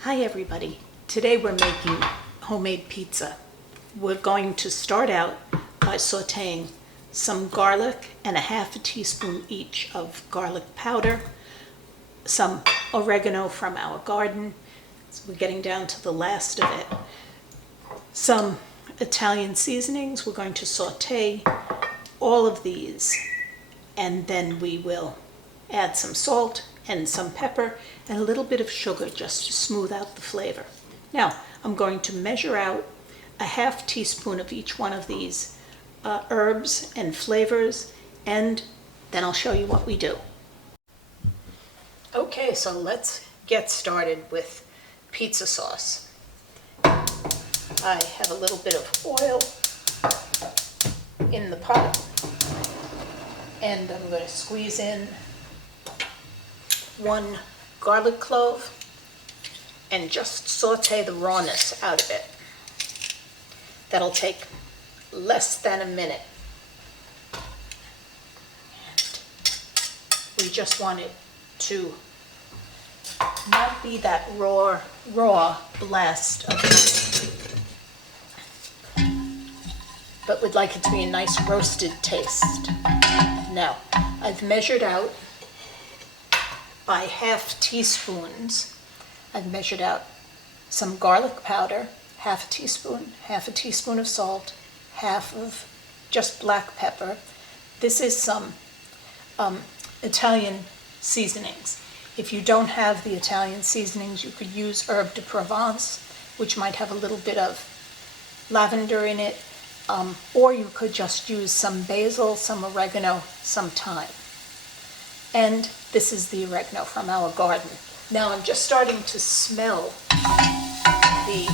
Hi everybody. Today we're making homemade pizza. We're going to start out by sauteing some garlic and a half a teaspoon each of garlic powder, some oregano from our garden, so we're getting down to the last of it, some Italian seasonings. We're going to saute all of these, and then we will add some salt and some pepper and a little bit of sugar just to smooth out the flavor. Now, I'm going to measure out a half teaspoon of each one of these herbs and flavors, and then I'll show you what we do. Okay, so let's get started with pizza sauce. I have a little bit of oil in the pot, and I'm going to squeeze in one garlic clove and just saute the rawness out of it. That'll take less than a minute. And we just want it to not be that raw blast of garlic, but we'd like it to be a nice roasted taste. Now, I've measured out by half teaspoons. I've measured out some garlic powder, half a teaspoon of salt, half of just black pepper. This is some Italian seasonings. If you don't have the Italian seasonings, you could use herbe de Provence, which might have a little bit of lavender in it, or you could just use some basil, some oregano, some thyme. And this is the oregano from our garden. Now I'm just starting to smell the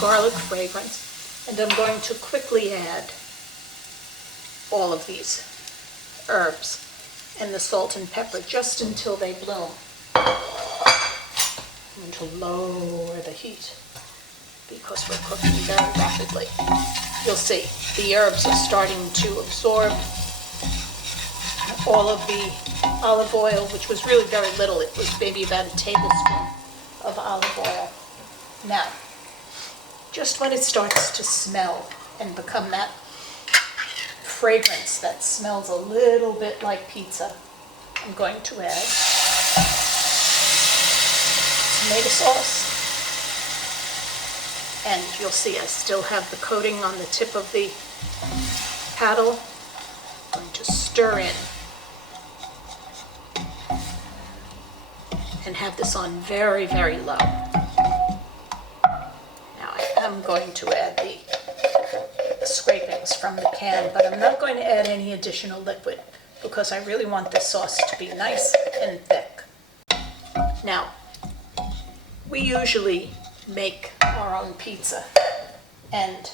garlic fragrance, and I'm going to quickly add all of these herbs and the salt and pepper just until they bloom. I'm going to lower the heat because we're cooking very rapidly. You'll see the herbs are starting to absorb all of the olive oil, which was really very little. It was maybe about a tablespoon of olive oil. Now, just when it starts to smell and become that fragrance that smells a little bit like pizza, I'm going to add tomato sauce. And you'll see I still have the coating on the tip of the paddle. I'm going to stir in and have this on very, very low. Now I'm going to add the scrapings from the can, but I'm not going to add any additional liquid because I really want this sauce to be nice and thick. Now, we usually make our own pizza, and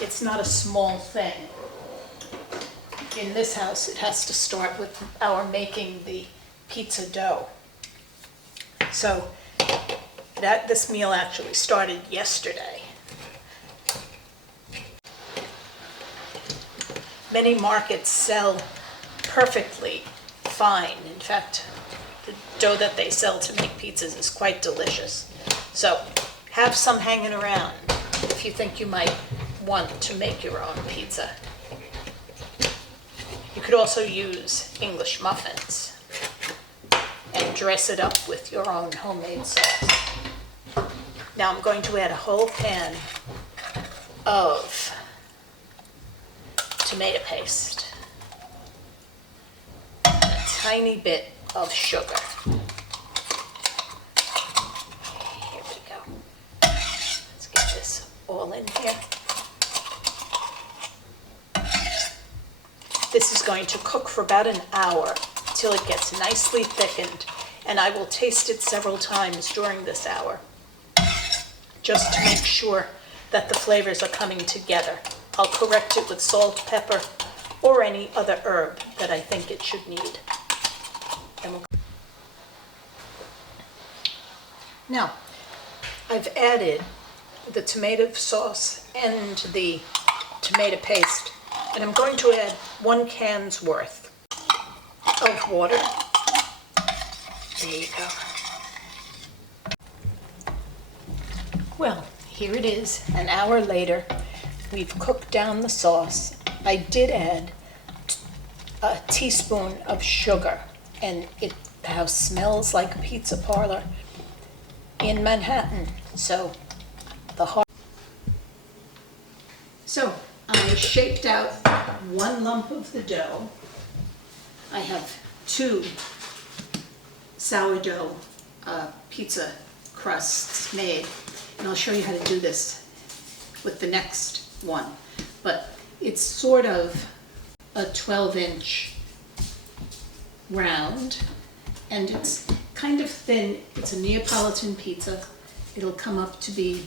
it's not a small thing. In this house, it has to start with our making the pizza dough. So this meal actually started yesterday. Many markets sell perfectly fine. In fact, the dough that they sell to make pizzas is quite delicious. So have some hanging around if you think you might want to make your own pizza. You could also use English muffins and dress it up with your own homemade sauce. Now I'm going to add a whole pan of tomato paste, a tiny bit of sugar. Here we go. Let's get this all in here. This is going to cook for about an hour till it gets nicely thickened, and I will taste it several times during this hour just to make sure that the flavors are coming together. I'll correct it with salt, pepper, or any other herb that I think it should need. Now, I've added the tomato sauce and the tomato paste, and I'm going to add 1 can's worth of water. There you go. Well, here it is, an hour later. We've cooked down the sauce. I did add a teaspoon of sugar, and the house smells like a pizza parlor in Manhattan. So I shaped out one lump of the dough. I have 2 sourdough pizza crusts made, and I'll show you how to do this with the next one. But it's sort of a 12-inch round, and it's kind of thin. It's a Neapolitan pizza. It'll come up to be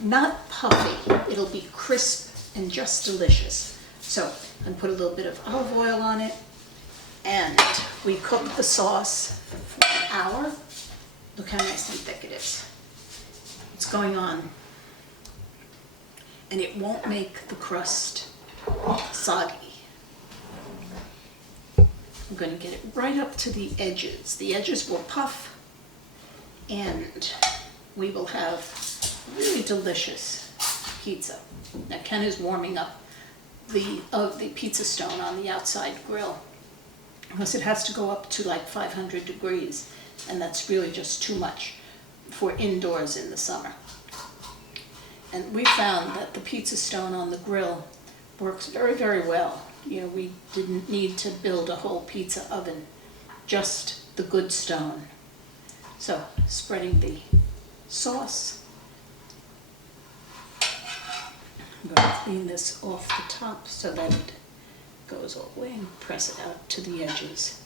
not puffy, it'll be crisp and just delicious. So I'm put a little bit of olive oil on it, and we cook the sauce for an hour. Look how nice and thick it is. It's going on, and it won't make the crust soggy. I'm going to get it right up to the edges. The edges will puff, and we will have really delicious pizza. Now Ken is warming up the pizza stone on the outside grill, because it has to go up to like 500 degrees, and that's really just too much for indoors in the summer. And we found that the pizza stone on the grill works very, very well. You know, we didn't need to build a whole pizza oven, just the good stone. So, spreading the sauce. I'm going to clean this off the top so that it goes all the way, and press it out to the edges.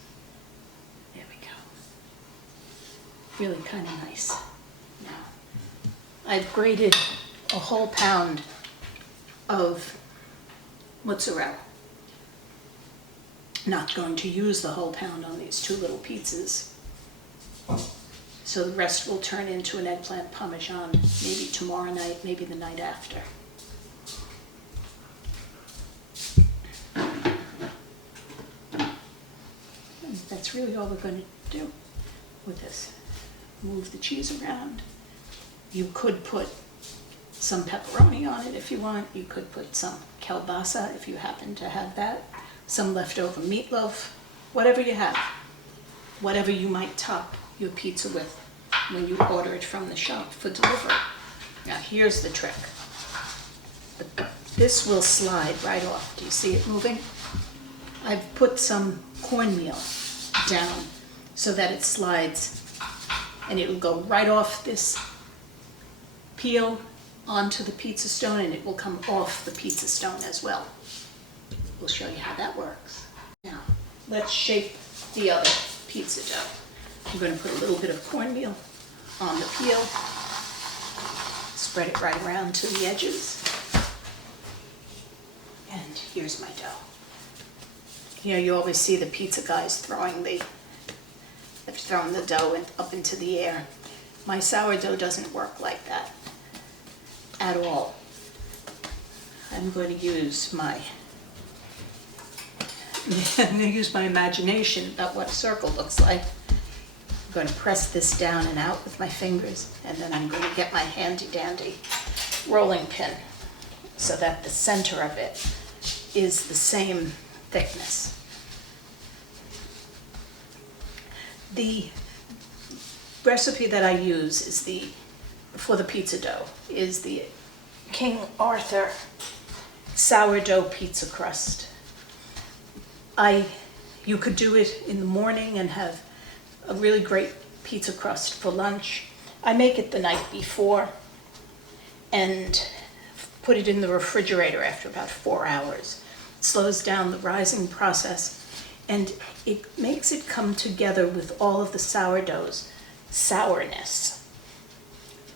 There we go. Really kind of nice. Now, I've grated a whole pound of mozzarella. Not going to use the whole pound on these 2 little pizzas. So the rest will turn into an eggplant parmesan maybe tomorrow night, maybe the night after. And that's really all we're going to do with this. Move the cheese around. You could put some pepperoni on it if you want. You could put some kielbasa if you happen to have that. Some leftover meatloaf, whatever you have. Whatever you might top your pizza with when you order it from the shop for delivery. Now here's the trick. This will slide right off. Do you see it moving? I've put some cornmeal down so that it slides, and it will go right off this peel onto the pizza stone, and it will come off the pizza stone as well. We'll show you how that works. Now, let's shape the other pizza dough. I'm going to put a little bit of cornmeal on the peel, spread it right around to the edges, and here's my dough. You know, you always see the pizza guys throwing the dough up into the air. My sourdough doesn't work like that at all. I'm going to use my imagination about what a circle looks like. I'm going to press this down and out with my fingers, and then I'm going to get my handy dandy rolling pin so that the center of it is the same thickness. The recipe that I use is for the pizza dough is the King Arthur sourdough pizza crust. You could do it in the morning and have a really great pizza crust for lunch. I make it the night before and put it in the refrigerator after about 4 hours. It slows down the rising process, and it makes it come together with all of the sourdough's sourness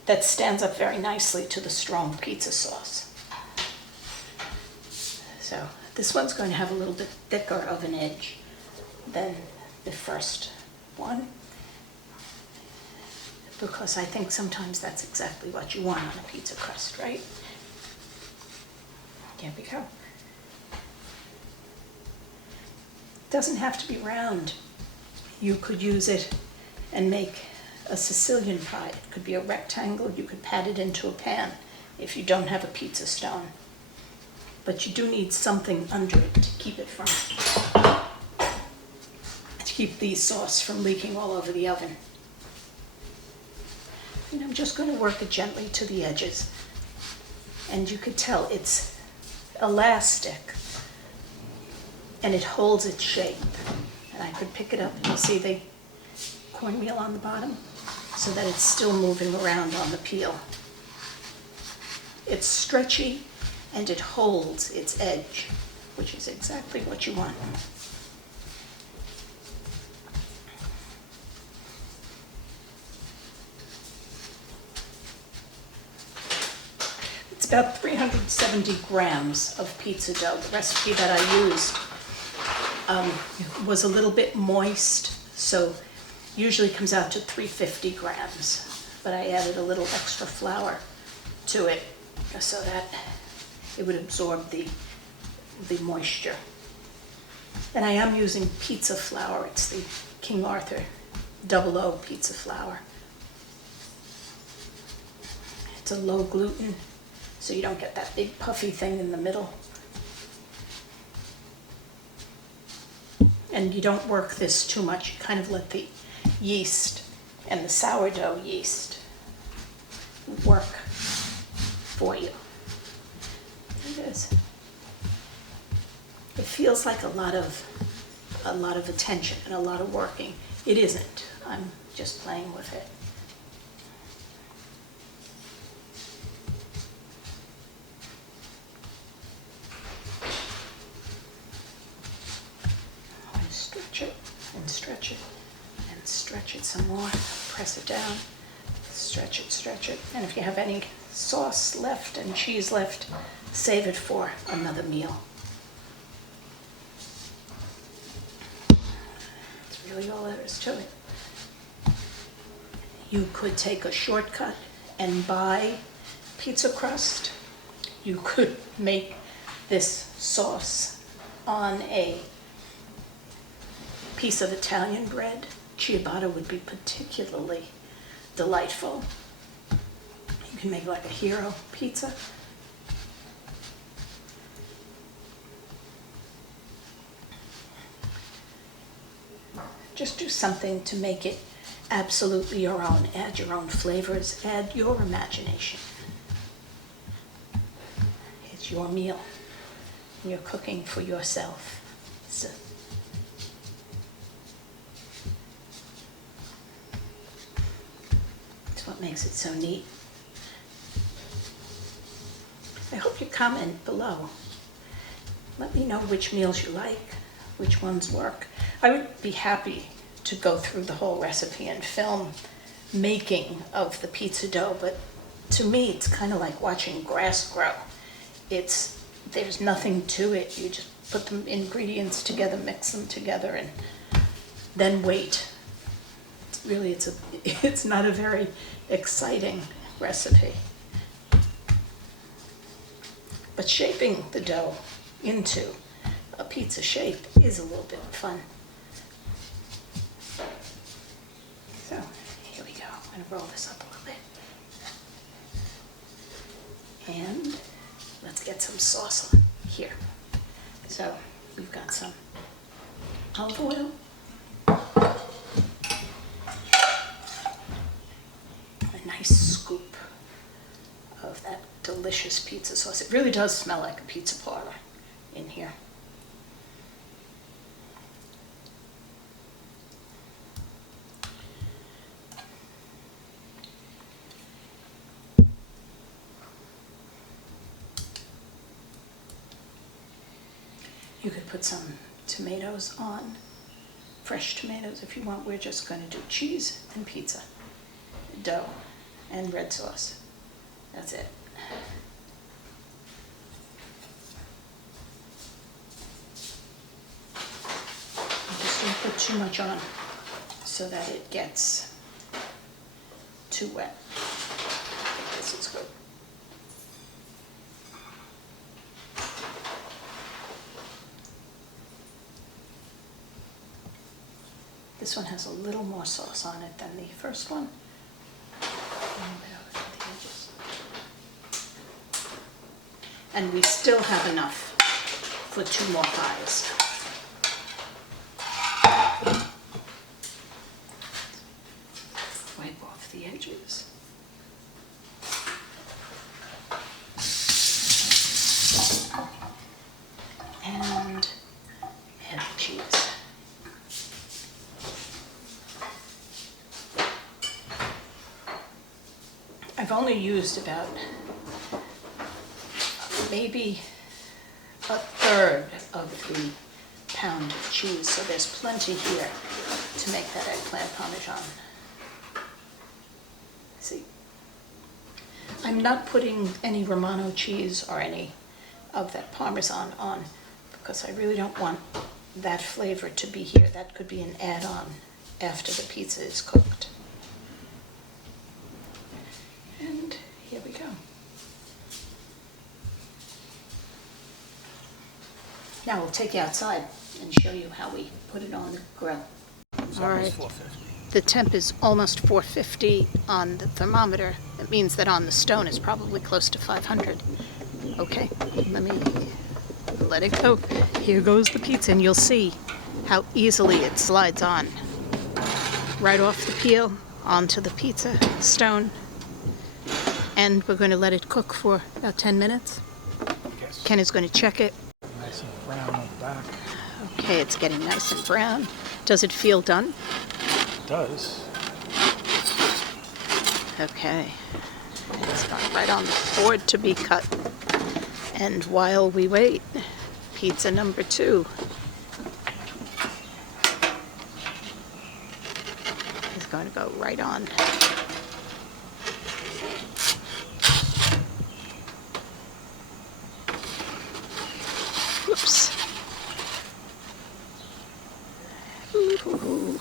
that stands up very nicely to the strong pizza sauce. So this one's going to have a little bit thicker of an edge than the first one, because I think sometimes that's exactly what you want on a pizza crust, right? There we go. It doesn't have to be round. You could use it and make a Sicilian pie. It could be a rectangle. You could pat it into a pan if you don't have a pizza stone. But you do need something under it to keep it from, to keep the sauce from leaking all over the oven. And I'm just going to work it gently to the edges. And you could tell it's elastic and it holds its shape. And I could pick it up, and you see the cornmeal on the bottom, so that it's still moving around on the peel. It's stretchy and it holds its edge, which is exactly what you want. It's about 370 grams of pizza dough. The recipe that I used was a little bit moist, so usually comes out to 350 grams, but I added a little extra flour to it so that it would absorb the moisture. And I am using pizza flour. It's the King Arthur 00 pizza flour. It's a low gluten, so you don't get that big puffy thing in the middle. And you don't work this too much. You kind of let the yeast and the sourdough yeast work for you. There it is. It feels like a lot of attention and a lot of working. It isn't. I'm just playing with it. Stretch it and stretch it and stretch it some more. Press it down. Stretch it, stretch it. And if you have any sauce left and cheese left, save it for another meal. That's really all there is to it. You could take a shortcut and buy pizza crust. You could make this sauce on a piece of Italian bread. Ciabatta would be particularly delightful. You can make like a hero pizza. Just do something to make it absolutely your own. Add your own flavors, add your imagination. It's your meal. You're cooking for yourself. So what makes it so neat. I hope you comment below. Let me know which meals you like, which ones work. I would be happy to go through the whole recipe and film making of the pizza dough, but to me it's kind of like watching grass grow. There's nothing to it. You just put the ingredients together, mix them together, and then wait. It's not a very exciting recipe. But shaping the dough into a pizza shape is a little bit fun. So here we go. I'm going to roll this up a little bit. And let's get some sauce on here. So we've got some olive oil. Nice scoop of that delicious pizza sauce. It really does smell like a pizza parlor in here. You could put some tomatoes on, fresh tomatoes if you want. We're just going to do cheese and pizza, dough, and red sauce. That's it. I'm just don't put too much on so that it gets too wet. This is good. The This one has a little more sauce on it than the first one. A little bit over the edges. And we still have enough for 2 more pies. Wipe off the edges. And add the cheese. I've only used about maybe a third of the pound of cheese, so there's plenty here to make that eggplant parmesan. See, I'm not putting any Romano cheese or any of that Parmesan on because I really don't want that flavor to be here. That could be an add-on after the pizza is cooked. And here we go. Now we'll take you outside and show you how we put it on the grill. All right. 450. The temp is almost 450 on the thermometer. That means that on the stone it's probably close to 500. Okay, let me let it go. Here goes the pizza, and you'll see how easily it slides on. Right off the peel onto the pizza stone. And we're going to let it cook for about 10 minutes. Yes. Ken is going to check it. Nice and brown on the back. Okay, it's getting nice and brown. Does it feel done? It does. Okay. It's gone right on the board to be cut. And while we wait, pizza number 2 is going to go right on. Whoops. Ooh.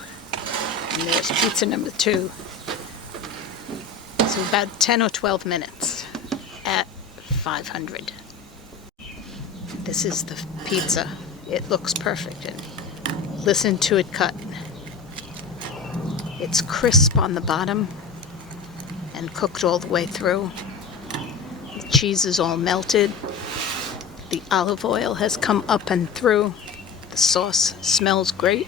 And there's pizza number 2. So about 10 or 12 minutes at 500. This is the pizza. It looks perfect, and listen to it cut. It's crisp on the bottom and cooked all the way through. The cheese is all melted. The olive oil has come up and through. The sauce smells great.